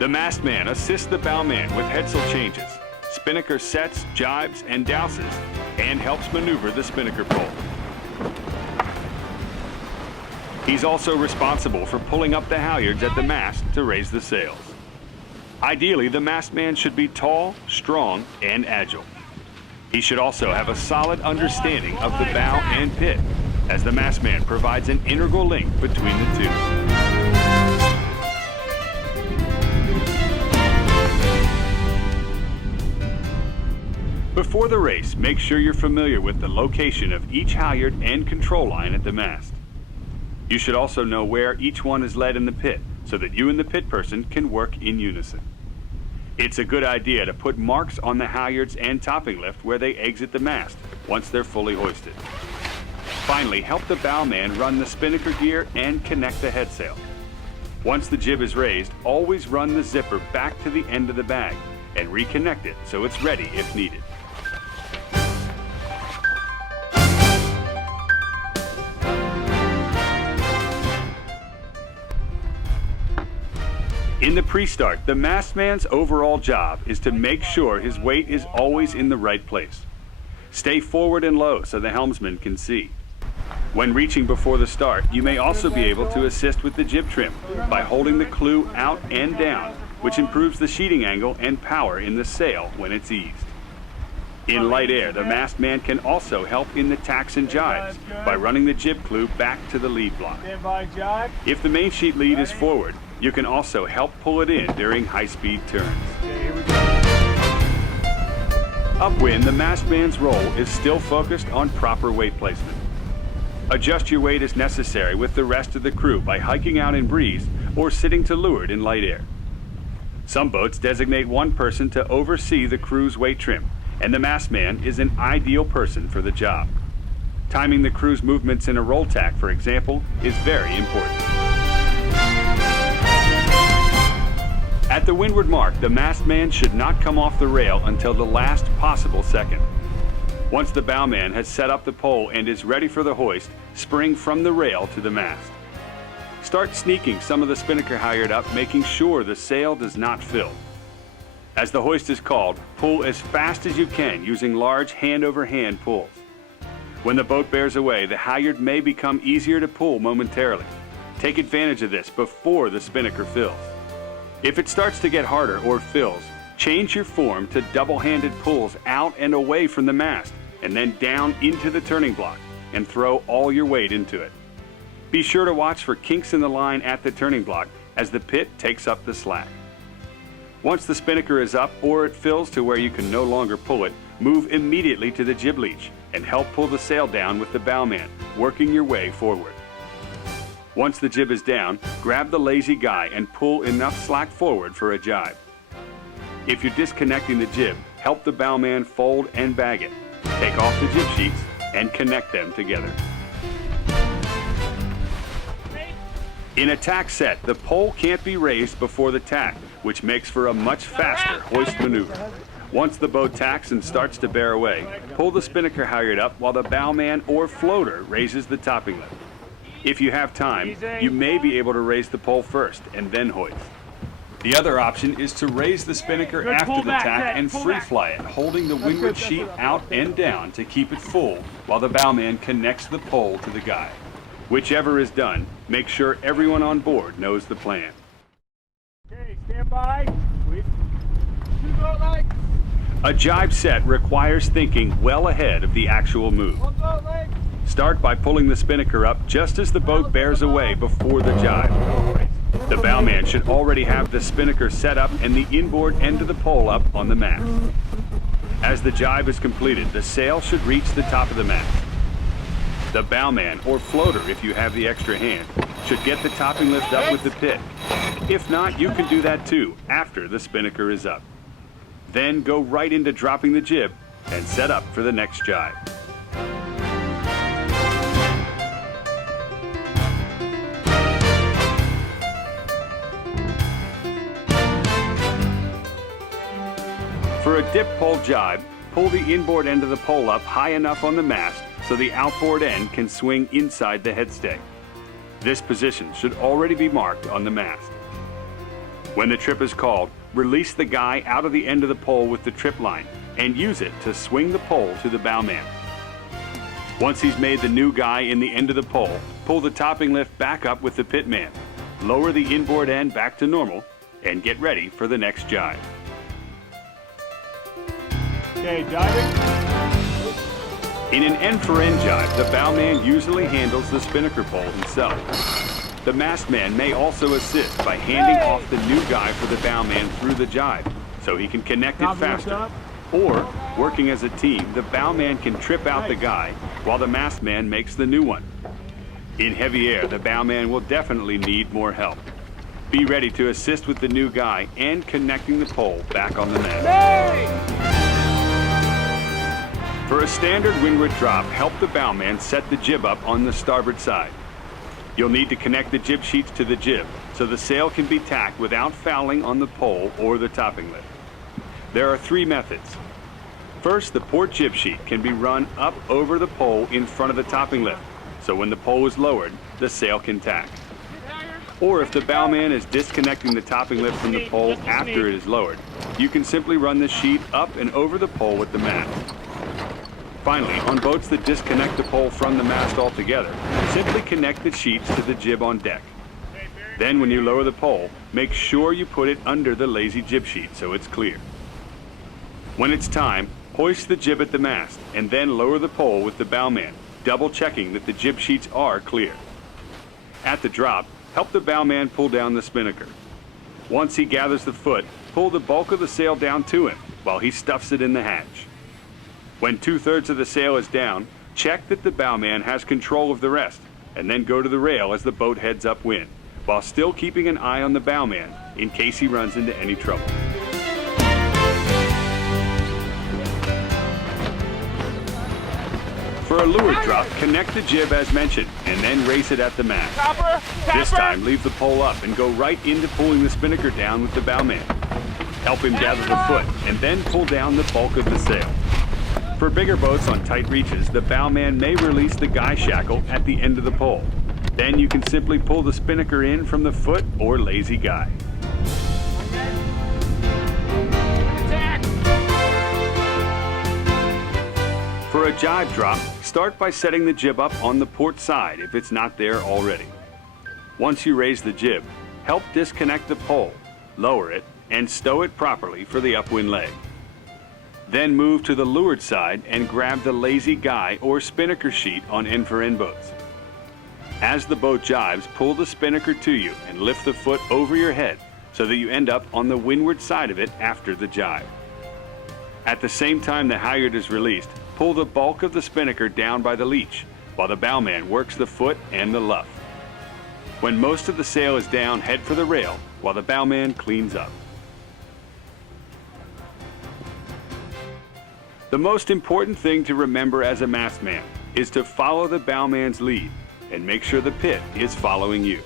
The mast man assists the bowman with headsail changes, spinnaker sets, jibes, and douses, and helps maneuver the spinnaker pole. He's also responsible for pulling up the halyards at the mast to raise the sails. Ideally, the mast man should be tall, strong, and agile. He should also have a solid understanding of the bow and pit, as the mast man provides an integral link between the two. Before the race, make sure you're familiar with the location of each halyard and control line at the mast. You should also know where each one is led in the pit, so that you and the pit person can work in unison. It's a good idea to put marks on the halyards and topping lift where they exit the mast once they're fully hoisted. Finally, help the bowman run the spinnaker gear and connect the headsail. Once the jib is raised, always run the zipper back to the end of the bag and reconnect it so it's ready if needed. In the pre-start, the mast man's overall job is to make sure his weight is always in the right place. Stay forward and low so the helmsman can see. When reaching before the start, you may also be able to assist with the jib trim by holding the clew out and down, which improves the sheeting angle and power in the sail when it's eased. In light air, the mast man can also help in the tacks and jibes by running the jib clew back to the lead block. If the main sheet lead is forward, you can also help pull it in during high-speed turns. Upwind, the mast man's role is still focused on proper weight placement. Adjust your weight as necessary with the rest of the crew by hiking out in breeze or sitting to leeward in light air. Some boats designate one person to oversee the crew's weight trim, and the mast man is an ideal person for the job. Timing the crew's movements in a roll tack, for example, is very important. At the windward mark, the mast man should not come off the rail until the last possible second. Once the bowman has set up the pole and is ready for the hoist, spring from the rail to the mast. Start sneaking some of the spinnaker halyard up, making sure the sail does not fill. As the hoist is called, pull as fast as you can using large hand-over-hand pulls. When the boat bears away, the halyard may become easier to pull momentarily. Take advantage of this before the spinnaker fills. If it starts to get harder or fills, change your form to double-handed pulls out and away from the mast, and then down into the turning block, and throw all your weight into it. Be sure to watch for kinks in the line at the turning block as the pit takes up the slack. Once the spinnaker is up or it fills to where you can no longer pull it, move immediately to the jib leech and help pull the sail down with the bowman, working your way forward. Once the jib is down, grab the lazy guy and pull enough slack forward for a jibe. If you're disconnecting the jib, help the bowman fold and bag it. Take off the jib sheets and connect them together. In a tack set, the pole can't be raised before the tack, which makes for a much faster hoist maneuver. Once the boat tacks and starts to bear away, pull the spinnaker halyard up while the bowman or floater raises the topping lift. If you have time, you may be able to raise the pole first and then hoist. The other option is to raise the spinnaker after the tack and free fly it, holding the windward sheet out and down to keep it full while the bowman connects the pole to the guy. Whichever is done, make sure everyone on board knows the plan. Okay, stand by. Two boat legs. A jibe set requires thinking well ahead of the actual move. One boat leg. Start by pulling the spinnaker up just as the boat bears away before the jibe. The bowman should already have the spinnaker set up and the inboard end of the pole up on the mast. As the jibe is completed, the sail should reach the top of the mast. The bowman, or floater if you have the extra hand, should get the topping lift up with the pit. If not, you can do that too after the spinnaker is up. Then go right into dropping the jib and set up for the next jibe. For a dip pole jibe, pull the inboard end of the pole up high enough on the mast so the outboard end can swing inside the headstay. This position should already be marked on the mast. When the trip is called, release the guy out of the end of the pole with the trip line and use it to swing the pole to the bowman. Once he's made the new guy in the end of the pole, pull the topping lift back up with the pitman, lower the inboard end back to normal, and get ready for the next jibe. Okay, jibing. In an end-for-end jibe, the bowman usually handles the spinnaker pole himself. The mast man may also assist by handing off the new guy for the bowman through the jibe, so he can connect it faster. Or, working as a team, the bowman can trip out the guy while the mast man makes the new one. In heavy air, the bowman will definitely need more help. Be ready to assist with the new guy and connecting the pole back on the mast. For a standard windward drop, help the bowman set the jib up on the starboard side. You'll need to connect the jib sheets to the jib so the sail can be tacked without fouling on the pole or the topping lift. There are 3 methods. First, the port jib sheet can be run up over the pole in front of the topping lift, so when the pole is lowered, the sail can tack. Or if the bowman is disconnecting the topping lift from the pole after it is lowered, you can simply run the sheet up and over the pole with the mast. Finally, on boats that disconnect the pole from the mast altogether, simply connect the sheets to the jib on deck. Then when you lower the pole, make sure you put it under the lazy jib sheet so it's clear. When it's time, hoist the jib at the mast and then lower the pole with the bowman, double checking that the jib sheets are clear. At the drop, help the bowman pull down the spinnaker. Once he gathers the foot, pull the bulk of the sail down to him while he stuffs it in the hatch. When 2/3 of the sail is down, check that the bowman has control of the rest, and then go to the rail as the boat heads upwind, while still keeping an eye on the bowman in case he runs into any trouble. For a leeward drop, connect the jib as mentioned, and then race it at the mast. This time, leave the pole up and go right into pulling the spinnaker down with the bowman. Help him gather the foot, and then pull down the bulk of the sail. For bigger boats on tight reaches, the bowman may release the guy shackle at the end of the pole. Then you can simply pull the spinnaker in from the foot or lazy guy. For a jibe drop, start by setting the jib up on the port side if it's not there already. Once you raise the jib, help disconnect the pole, lower it, and stow it properly for the upwind leg. Then move to the leeward side and grab the lazy guy or spinnaker sheet on end-for-end boats. As the boat jibes, pull the spinnaker to you and lift the foot over your head so that you end up on the windward side of it after the jibe. At the same time the halyard is released, pull the bulk of the spinnaker down by the leech while the bowman works the foot and the luff. When most of the sail is down, head for the rail while the bowman cleans up. The most important thing to remember as a mastman is to follow the bowman's lead and make sure the pit is following you.